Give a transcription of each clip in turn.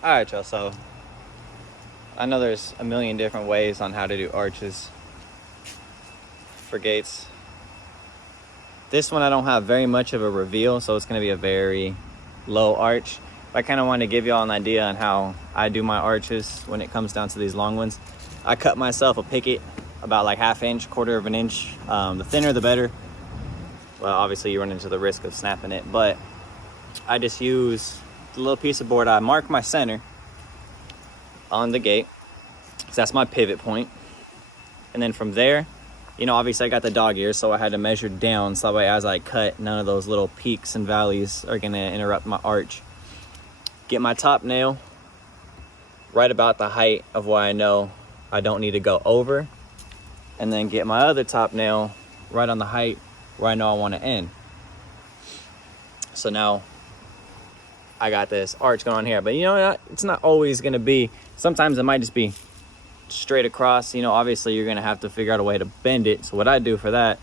All right, y'all, so I know there's a million different ways on how to do arches for gates. This one I don't have very much of a reveal, so it's going to be a very low arch. But I kind of wanted to give y'all an idea on how I do my arches when it comes down to these long ones. I cut myself a picket about like 1/2 inch, 1/4 of an inch. The thinner the better. Well, obviously you run into the risk of snapping it, but I just use the little piece of board. I mark my center on the gate, because that's my pivot point. And then from there, you know, obviously I got the dog ears, so I had to measure down so that way as I cut, none of those little peaks and valleys are gonna interrupt my arch. Get my top nail right about the height of what I know I don't need to go over, and then get my other top nail right on the height where I know I want to end. So now I got this arch going on here, but you know, it's not always gonna be, sometimes it might just be straight across. You know, obviously you're gonna have to figure out a way to bend it. So what I do for that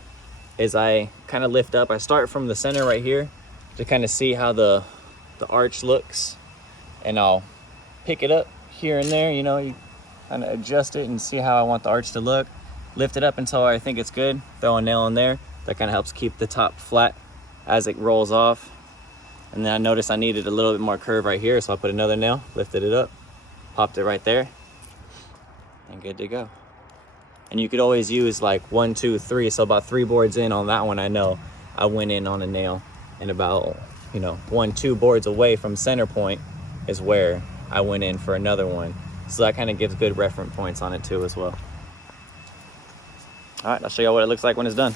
is I kind of lift up. I start from the center right here to kind of see how the arch looks, and I'll pick it up here and there. You know, you kind of adjust it and see how I want the arch to look. Lift it up until I think it's good. Throw a nail in there. That kind of helps keep the top flat as it rolls off. And then I noticed I needed a little bit more curve right here, so I put another nail, lifted it up, popped it right there, and good to go. And you could always use like 1, 2, 3. So about 3 boards in on that one, I know I went in on a nail, and about, you know, 1, 2 boards away from center point is where I went in for another one. So that kind of gives good reference points on it too as well. All right, I'll show you what it looks like when it's done.